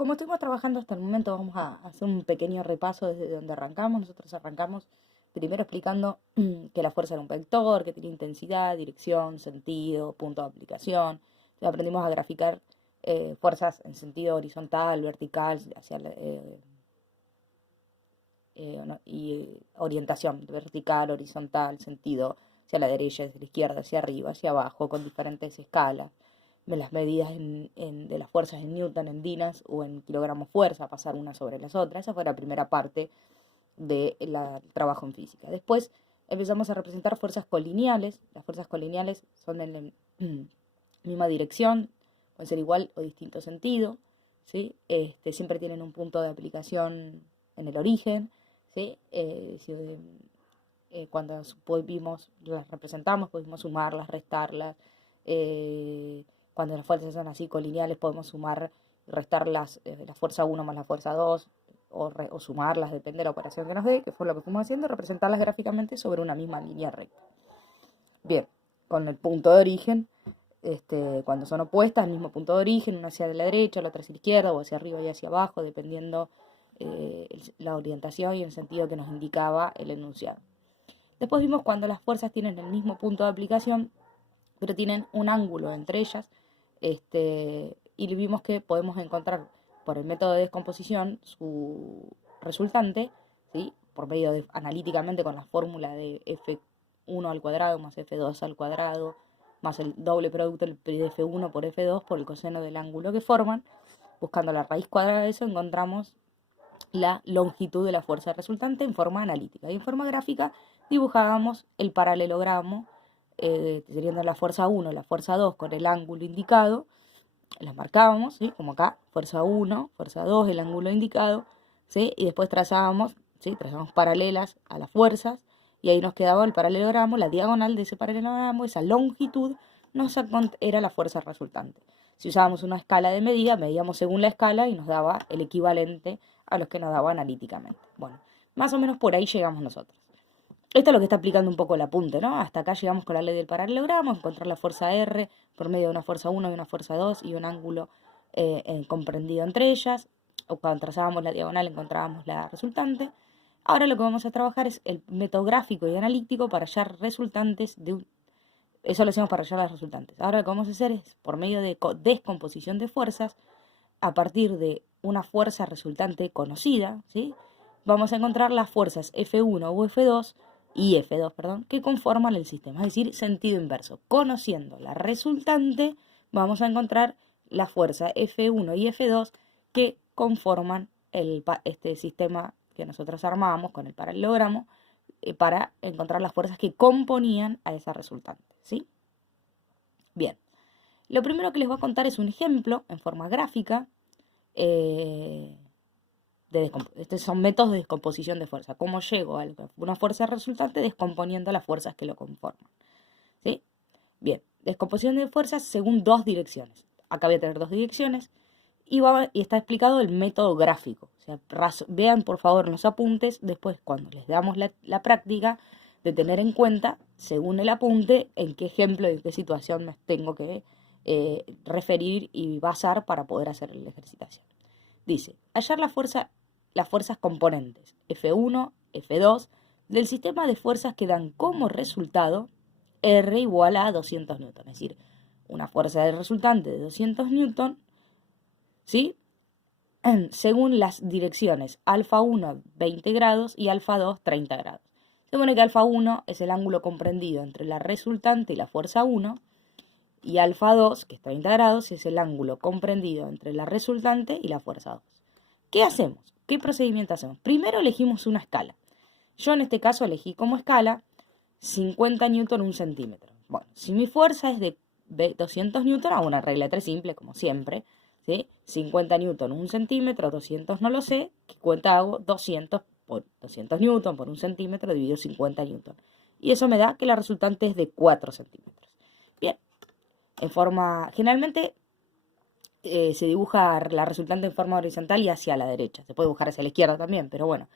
como estuvimos trabajando hasta el momento, vamos a hacer un pequeño repaso desde donde arrancamos. Nosotros arrancamos primero explicando que la fuerza era un vector, que tenía intensidad, dirección, sentido, punto de aplicación. Luego aprendimos a graficar fuerzas en sentido horizontal, vertical, y orientación vertical, horizontal, sentido hacia la derecha, hacia la izquierda, hacia arriba, hacia abajo, con diferentes escalas. Las medidas de las fuerzas en Newton, en dinas o en kilogramos fuerza, pasar unas sobre las otras. Esa fue la primera parte del trabajo en física. Después empezamos a representar fuerzas colineales. Las fuerzas colineales son en la misma dirección, pueden ser igual o distinto sentido, ¿sí? Siempre tienen un punto de aplicación en el origen, ¿sí? Cuando las representamos, pudimos sumarlas, restarlas. Cuando las fuerzas son así colineales, podemos sumar y restar la fuerza 1 más la fuerza 2, o sumarlas, depende de la operación que nos dé, que fue lo que fuimos haciendo, representarlas gráficamente sobre una misma línea recta. Bien, con el punto de origen, cuando son opuestas, el mismo punto de origen, una hacia la derecha, la otra hacia la izquierda, o hacia arriba y hacia abajo, dependiendo la orientación y el sentido que nos indicaba el enunciado. Después vimos cuando las fuerzas tienen el mismo punto de aplicación, pero tienen un ángulo entre ellas, y vimos que podemos encontrar por el método de descomposición su resultante, ¿sí? Por medio de analíticamente con la fórmula de F1 al cuadrado más F2 al cuadrado más el doble producto de F1 por F2 por el coseno del ángulo que forman. Buscando la raíz cuadrada de eso encontramos la longitud de la fuerza resultante en forma analítica. Y en forma gráfica dibujábamos el paralelogramo, teniendo la fuerza 1, la fuerza 2 con el ángulo indicado. Las marcábamos, ¿sí? Como acá, fuerza 1, fuerza 2, el ángulo indicado, ¿sí? Y después trazábamos, ¿sí? Trazábamos paralelas a las fuerzas, y ahí nos quedaba el paralelogramo, la diagonal de ese paralelogramo, esa longitud, era la fuerza resultante. Si usábamos una escala de medida, medíamos según la escala y nos daba el equivalente a los que nos daba analíticamente. Bueno, más o menos por ahí llegamos nosotros. Esto es lo que está aplicando un poco el apunte, ¿no? Hasta acá llegamos con la ley del paralelogramo, encontrar la fuerza R por medio de una fuerza 1 y una fuerza 2 y un ángulo comprendido entre ellas. O cuando trazábamos la diagonal encontrábamos la resultante. Ahora lo que vamos a trabajar es el método gráfico y analítico para hallar resultantes Eso lo hacemos para hallar las resultantes. Ahora lo que vamos a hacer es, por medio de descomposición de fuerzas, a partir de una fuerza resultante conocida, ¿sí? Vamos a encontrar las fuerzas F1 o F2 y F2, perdón, que conforman el sistema, es decir, sentido inverso. Conociendo la resultante, vamos a encontrar la fuerza F1 y F2 que conforman este sistema que nosotros armamos con el paralelogramo para encontrar las fuerzas que componían a esa resultante, ¿sí? Bien, lo primero que les voy a contar es un ejemplo en forma gráfica. Estos son métodos de descomposición de fuerza. ¿Cómo llego a una fuerza resultante? Descomponiendo las fuerzas que lo conforman, ¿sí? Bien, descomposición de fuerzas según dos direcciones. Acá voy a tener dos direcciones y está explicado el método gráfico. O sea, vean por favor los apuntes después cuando les damos la práctica de tener en cuenta, según el apunte, en qué ejemplo y en qué situación me tengo que referir y basar para poder hacer la ejercitación. Dice, hallar las fuerzas componentes F1, F2 del sistema de fuerzas que dan como resultado R igual a 200 newton. Es decir, una fuerza de resultante de 200 newton, ¿sí? Según las direcciones alfa 1 20 grados y alfa 2 30 grados. Se supone que alfa 1 es el ángulo comprendido entre la resultante y la fuerza 1, y alfa 2, que es 30 grados, es el ángulo comprendido entre la resultante y la fuerza 2. ¿Qué hacemos? ¿Qué procedimiento hacemos? Primero elegimos una escala. Yo en este caso elegí como escala 50 newton 1 centímetro. Bueno, si mi fuerza es de 200 newton, hago una regla de 3 simple, como siempre, ¿sí? 50 newton 1 centímetro, 200 no lo sé, ¿qué cuenta hago? 200 por 200 newton por 1 centímetro dividido 50 newton. Y eso me da que la resultante es de 4 centímetros. Bien, generalmente se dibuja la resultante en forma horizontal y hacia la derecha. Se puede dibujar hacia la izquierda también, pero bueno,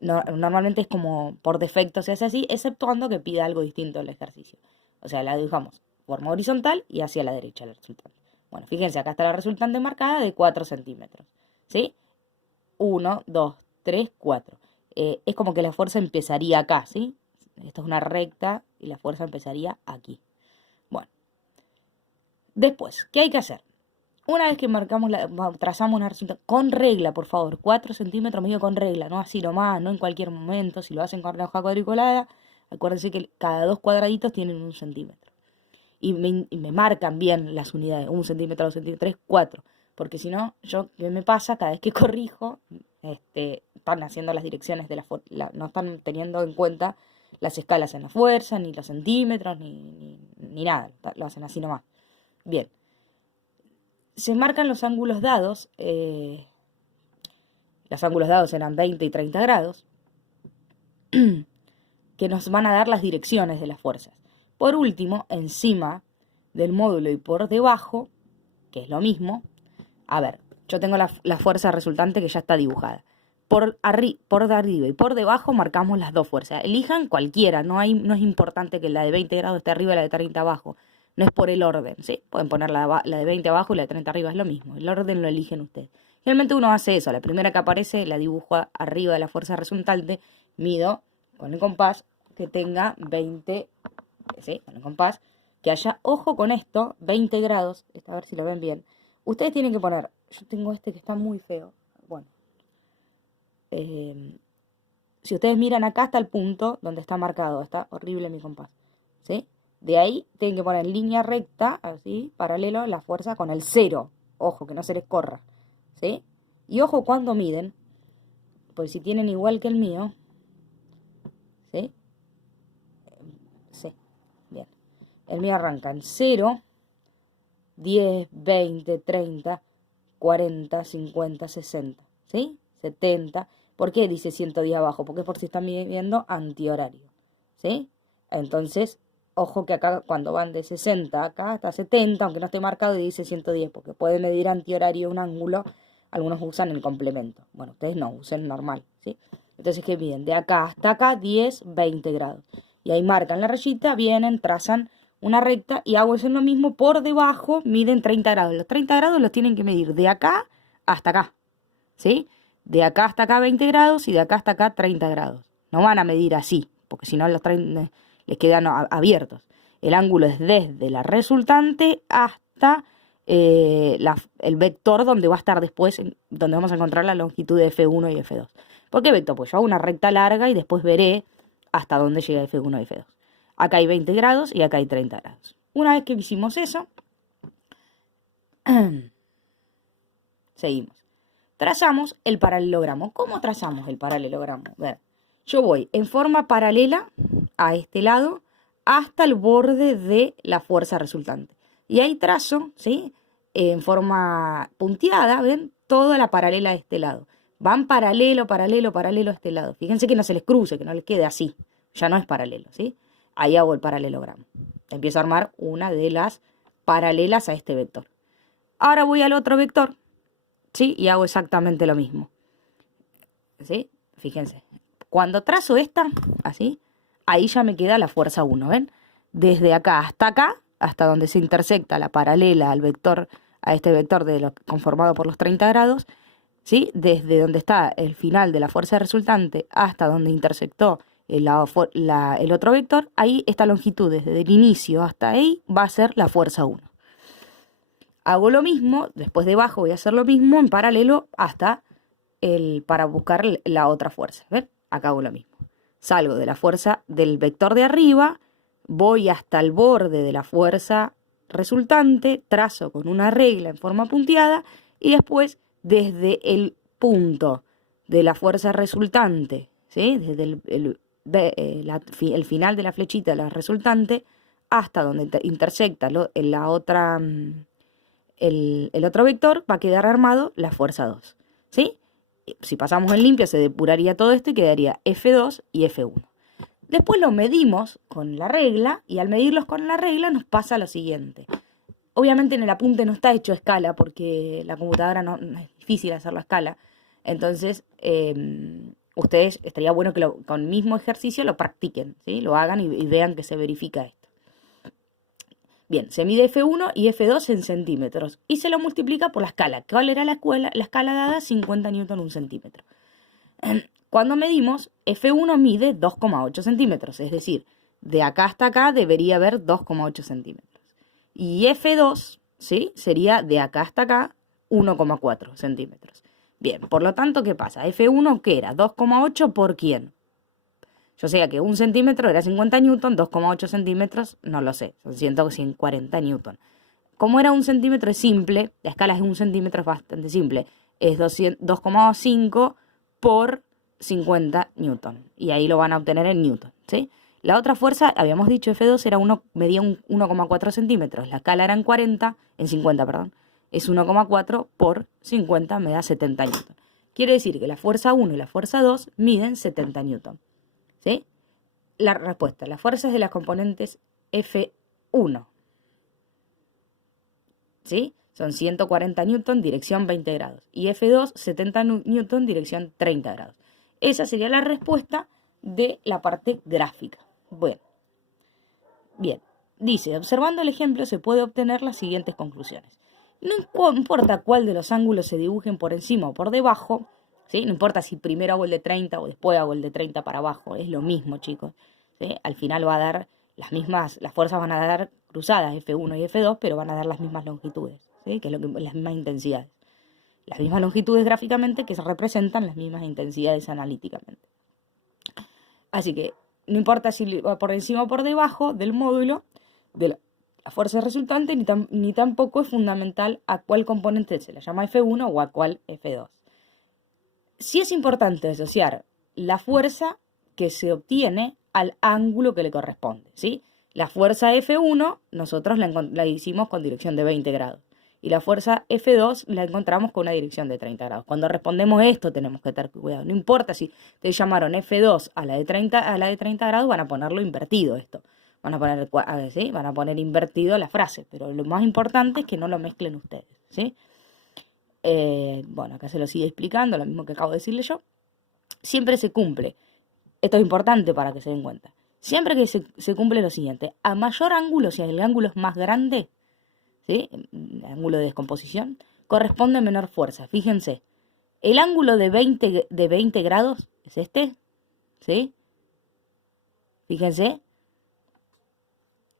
normalmente es como por defecto se hace así, exceptuando que pida algo distinto el ejercicio. O sea, la dibujamos forma horizontal y hacia la derecha la resultante. Bueno, fíjense, acá está la resultante marcada de 4 centímetros. ¿sí? 1, 2, 3, 4. Es como que la fuerza empezaría acá, ¿sí? Esto es una recta y la fuerza empezaría aquí. Bueno, después, ¿qué hay que hacer? Una vez que marcamos trazamos una resulta con regla, por favor, 4 centímetros medio con regla, no así nomás, no en cualquier momento. Si lo hacen con la hoja cuadriculada, acuérdense que cada 2 cuadraditos tienen 1 centímetro. Y me marcan bien las unidades, 1 centímetro, 2 centímetros, 3, 4. Porque si no, ¿qué me pasa? Cada vez que corrijo, están haciendo las direcciones de no están teniendo en cuenta las escalas en la fuerza, ni los centímetros, ni nada. Lo hacen así nomás. Bien. Se marcan los ángulos dados. Los ángulos dados eran 20 y 30 grados. Que nos van a dar las direcciones de las fuerzas. Por último, encima del módulo y por debajo, que es lo mismo, a ver, yo tengo la fuerza resultante que ya está dibujada. Por arriba y por debajo marcamos las dos fuerzas. Elijan cualquiera, no es importante que la de 20 grados esté arriba y la de 30 abajo. No es por el orden, ¿sí? Pueden poner la de 20 abajo y la de 30 arriba, es lo mismo. El orden lo eligen ustedes. Generalmente uno hace eso, la primera que aparece la dibujo arriba de la fuerza resultante, mido con el compás que tenga 20, ¿sí? Con el compás, que haya, ojo con esto, 20 grados, a ver si lo ven bien. Ustedes tienen que poner, yo tengo este que está muy feo, bueno, si ustedes miran acá está el punto donde está marcado, está horrible mi compás, ¿sí? De ahí tienen que poner línea recta, así, paralelo, la fuerza con el 0, ojo, que no se les corra, ¿sí? Y ojo cuando miden, pues si tienen igual que el mío, ¿sí? Sí, bien. El mío arranca en 0, 10, 20, 30, 40, 50, 60, ¿sí? 70. ¿Por qué dice 110 abajo? Porque es por si están midiendo antihorario, ¿sí? Entonces, ojo que acá cuando van de 60 acá hasta 70, aunque no esté marcado, y dice 110, porque puede medir antihorario un ángulo, algunos usan el complemento. Bueno, ustedes no, usen normal, ¿sí? Entonces, ¿qué miden? De acá hasta acá, 10, 20 grados. Y ahí marcan la rayita, vienen, trazan una recta y hago eso lo mismo por debajo, miden 30 grados. Los 30 grados los tienen que medir de acá hasta acá, ¿sí? De acá hasta acá 20 grados y de acá hasta acá 30 grados. No van a medir así, porque si no los 30 les quedan abiertos. El ángulo es desde la resultante hasta el vector donde va a estar después, donde vamos a encontrar la longitud de F1 y F2. ¿Por qué vector? Pues yo hago una recta larga y después veré hasta dónde llega F1 y F2. Acá hay 20 grados y acá hay 30 grados. Una vez que hicimos eso, seguimos. Trazamos el paralelogramo. ¿Cómo trazamos el paralelogramo? A ver, yo voy en forma paralela a este lado hasta el borde de la fuerza resultante. Y ahí trazo, ¿sí? En forma punteada, ¿ven? Toda la paralela a este lado. Van paralelo, paralelo, paralelo a este lado. Fíjense que no se les cruce, que no les quede así. Ya no es paralelo, ¿sí? Ahí hago el paralelogramo. Empiezo a armar una de las paralelas a este vector. Ahora voy al otro vector, ¿sí? Y hago exactamente lo mismo, ¿sí? Fíjense. Cuando trazo esta, así, ahí ya me queda la fuerza 1, ¿ven? Desde acá, hasta donde se intersecta la paralela al vector, a este vector conformado por los 30 grados, ¿sí? Desde donde está el final de la fuerza resultante hasta donde intersectó el otro vector, ahí esta longitud desde el inicio hasta ahí va a ser la fuerza 1. Hago lo mismo, después debajo voy a hacer lo mismo en paralelo hasta para buscar la otra fuerza. ¿Ven? Acá hago lo mismo. Salgo de la fuerza del vector de arriba, voy hasta el borde de la fuerza resultante, trazo con una regla en forma punteada y después desde el punto de la fuerza resultante, ¿sí? Desde el final de la flechita de la resultante hasta donde intersecta el otro vector, va a quedar armado la fuerza 2, ¿sí? Si pasamos en limpio se depuraría todo esto y quedaría F2 y F1. Después lo medimos con la regla y al medirlos con la regla nos pasa lo siguiente. Obviamente en el apunte no está hecho a escala porque la computadora no es difícil hacer la escala. Entonces, ustedes estaría bueno que con el mismo ejercicio lo practiquen, ¿sí? Lo hagan y vean que se verifica esto. Bien, se mide F1 y F2 en centímetros y se lo multiplica por la escala. ¿Cuál era la escala dada? 50 newton un centímetro. Cuando medimos, F1 mide 2,8 centímetros, es decir, de acá hasta acá debería haber 2,8 centímetros. Y F2, ¿sí? Sería de acá hasta acá 1,4 centímetros. Bien, por lo tanto, ¿qué pasa? F1, ¿qué era? 2,8 ¿por quién? Yo sé que 1 centímetro era 50 newton, 2,8 centímetros, no lo sé, son 140 newton. Como era 1 centímetro es simple, la escala es 1 centímetro, es bastante simple, es 2,5 por 50 newton, y ahí lo van a obtener en newton, ¿sí? La otra fuerza, habíamos dicho, F2 era medía 1,4 centímetros, la escala era en 50, perdón, es 1,4 por 50, me da 70 newton. Quiere decir que la fuerza 1 y la fuerza 2 miden 70 newton. ¿Sí? La respuesta, las fuerzas de las componentes F1, ¿sí? Son 140 newton, dirección 20 grados. Y F2, 70 newton, dirección 30 grados. Esa sería la respuesta de la parte gráfica. Bueno, bien. Dice, observando el ejemplo se puede obtener las siguientes conclusiones. No importa cuál de los ángulos se dibujen por encima o por debajo, ¿sí? No importa si primero hago el de 30 o después hago el de 30 para abajo, es lo mismo, chicos, ¿sí? Al final va a dar las fuerzas van a dar cruzadas, F1 y F2, pero van a dar las mismas longitudes, ¿sí? Que es las mismas intensidades. Las mismas longitudes gráficamente que se representan las mismas intensidades analíticamente. Así que no importa si va por encima o por debajo del módulo, de la fuerza resultante, ni tampoco es fundamental a cuál componente se le llama F1 o a cuál F2. Sí es importante asociar la fuerza que se obtiene al ángulo que le corresponde, ¿sí? La fuerza F1 nosotros la hicimos con dirección de 20 grados y la fuerza F2 la encontramos con una dirección de 30 grados. Cuando respondemos esto tenemos que tener cuidado. No importa si te llamaron F2 a la de 30 grados, van a ponerlo invertido esto. Van a poner, ¿sí? Van a poner invertido la frase, pero lo más importante es que no lo mezclen ustedes, ¿sí? Bueno, acá se lo sigue explicando, lo mismo que acabo de decirle yo. Siempre se cumple, esto es importante para que se den cuenta, siempre que se cumple lo siguiente, a mayor ángulo, si el ángulo es más grande, ¿sí? El ángulo de descomposición, corresponde menor fuerza. Fíjense, el ángulo de 20 grados es este, ¿sí? Fíjense,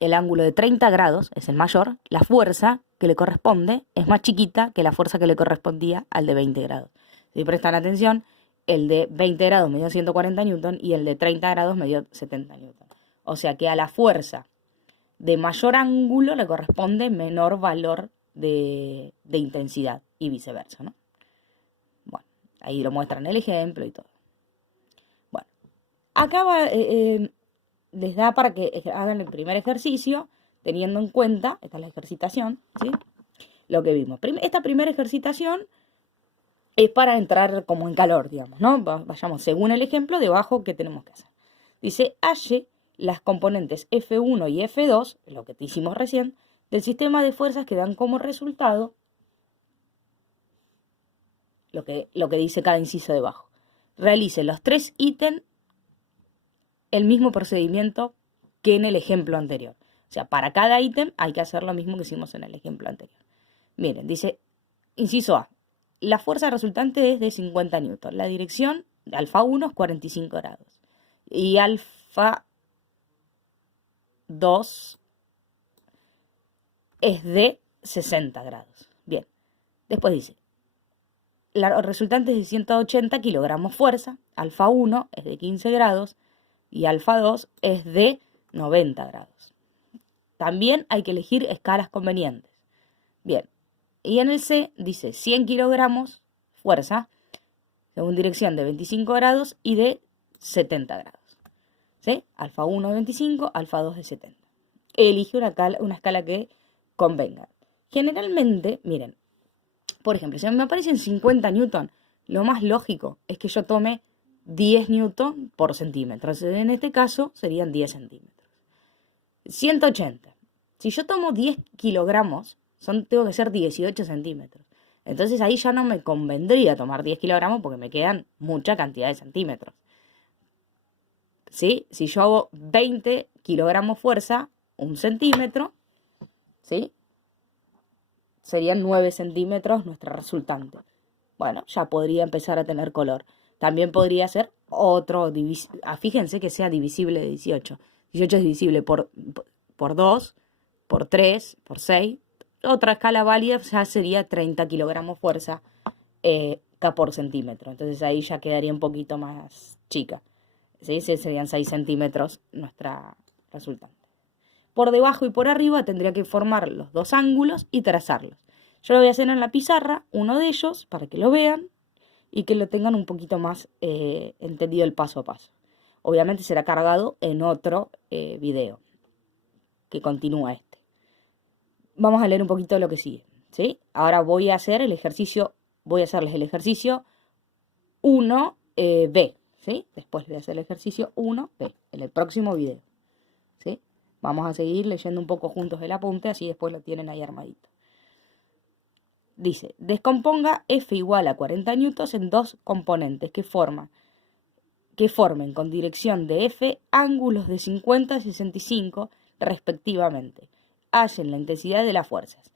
el ángulo de 30 grados es el mayor, la fuerza que le corresponde es más chiquita que la fuerza que le correspondía al de 20 grados. Si prestan atención, el de 20 grados me dio 140 newton y el de 30 grados me dio 70 newton. O sea que a la fuerza de mayor ángulo le corresponde menor valor de intensidad y viceversa, ¿no? Bueno, ahí lo muestran el ejemplo y todo. Bueno, acá les da para que hagan el primer ejercicio, teniendo en cuenta, esta es la ejercitación, ¿sí? Lo que vimos. Esta primera ejercitación es para entrar como en calor, digamos, ¿no? Vayamos según el ejemplo debajo que tenemos que hacer. Dice, halle las componentes F1 y F2, lo que te hicimos recién, del sistema de fuerzas que dan como resultado lo que dice cada inciso debajo. Realice los 3 ítems el mismo procedimiento que en el ejemplo anterior. O sea, para cada ítem hay que hacer lo mismo que hicimos en el ejemplo anterior. Miren, dice, inciso A, la fuerza resultante es de 50 newton. La dirección de alfa 1 es 45 grados. Y alfa 2 es de 60 grados. Bien. Después dice, la resultante es de 180 kilogramos fuerza. Alfa 1 es de 15 grados. Y alfa 2 es de 90 grados. También hay que elegir escalas convenientes. Bien, y en el C dice 100 kilogramos fuerza, según dirección de 25 grados y de 70 grados. ¿Sí? Alfa 1 de 25, alfa 2 de 70. Elige una escala que convenga. Generalmente, miren, por ejemplo, si me aparecen 50 newton, lo más lógico es que yo tome 10 newton por centímetro. En este caso serían 10 centímetros. 180. Si yo tomo 10 kilogramos, tengo que ser 18 centímetros. Entonces ahí ya no me convendría tomar 10 kilogramos porque me quedan mucha cantidad de centímetros. ¿Sí? Si yo hago 20 kilogramos fuerza, 1 centímetro, ¿sí? Serían 9 centímetros nuestra resultante. Bueno, ya podría empezar a tener color. También podría ser otro, fíjense que sea divisible de 18. 18 es divisible por 2, por 3, por 6. Otra escala válida ya sería 30 kilogramos fuerza K por centímetro. Entonces ahí ya quedaría un poquito más chica. ¿Sí? Serían 6 centímetros nuestra resultante. Por debajo y por arriba tendría que formar los dos ángulos y trazarlos. Yo lo voy a hacer en la pizarra, uno de ellos, para que lo vean y que lo tengan un poquito más entendido el paso a paso. Obviamente será cargado en otro video que continúa este. Vamos a leer un poquito lo que sigue, ¿sí? Ahora voy a hacer el ejercicio, voy a hacerles el ejercicio 1B, ¿sí? Después voy a hacer el ejercicio 1B en el próximo video, ¿sí? Vamos a seguir leyendo un poco juntos el apunte, así después lo tienen ahí armadito. Dice, descomponga F igual a 40 newtons en dos componentes que formen con dirección de F ángulos de 50 y 65 respectivamente. Hallen la intensidad de las fuerzas.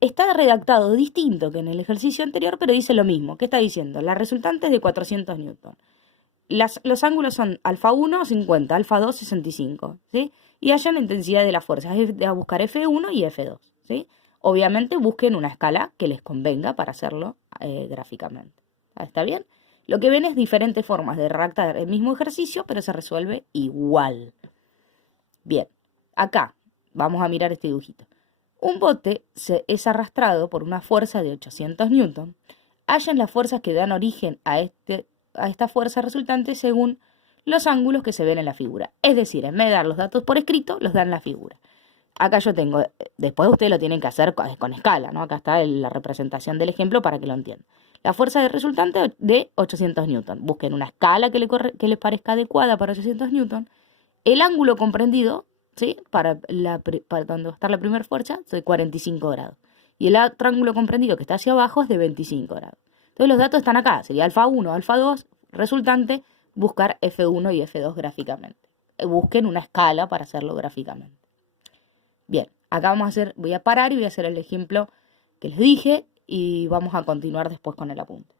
Está redactado distinto que en el ejercicio anterior, pero dice lo mismo. ¿Qué está diciendo? La resultante es de 400 newtons. Los ángulos son alfa 1, 50, alfa 2, 65, ¿sí? Y hallan la intensidad de las fuerzas. Es de buscar F1 y F2, ¿sí? Obviamente busquen una escala que les convenga para hacerlo gráficamente. ¿Está bien? Lo que ven es diferentes formas de redactar el mismo ejercicio, pero se resuelve igual. Bien, acá vamos a mirar este dibujito. Un bote es arrastrado por una fuerza de 800 newton. Hallan las fuerzas que dan origen a esta fuerza resultante según los ángulos que se ven en la figura. Es decir, en vez de dar los datos por escrito, los dan en la figura. Acá yo tengo, después ustedes lo tienen que hacer con escala, ¿no? Acá está la representación del ejemplo para que lo entiendan. La fuerza de resultante de 800 newton. Busquen una escala que les parezca adecuada para 800 newton. El ángulo comprendido, ¿sí? Para donde va a estar la primera fuerza, es de 45 grados. Y el otro ángulo comprendido que está hacia abajo es de 25 grados. Entonces los datos están acá. Sería alfa 1, alfa 2, resultante, buscar F1 y F2 gráficamente. Busquen una escala para hacerlo gráficamente. Bien, acá voy a parar y voy a hacer el ejemplo que les dije y vamos a continuar después con el apunte.